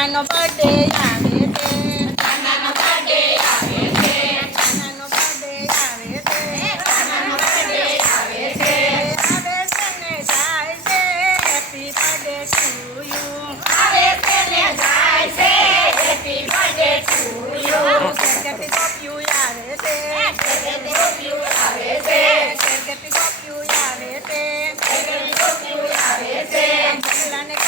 નાનો બર્થડે આવે છે. કાનાનો બર્થડે આવે છે. કાનાનો બર્થડે આવે છે. કાનાનો બર્થડે આવે છે આવે છે ને જાય છે. હેપી બર્થડે ટુ યુ આવે છે ને જાય છે. હેપી બર્થડે ટુ યુ આવે છે. આવે છે. આવે છે. આવે છે.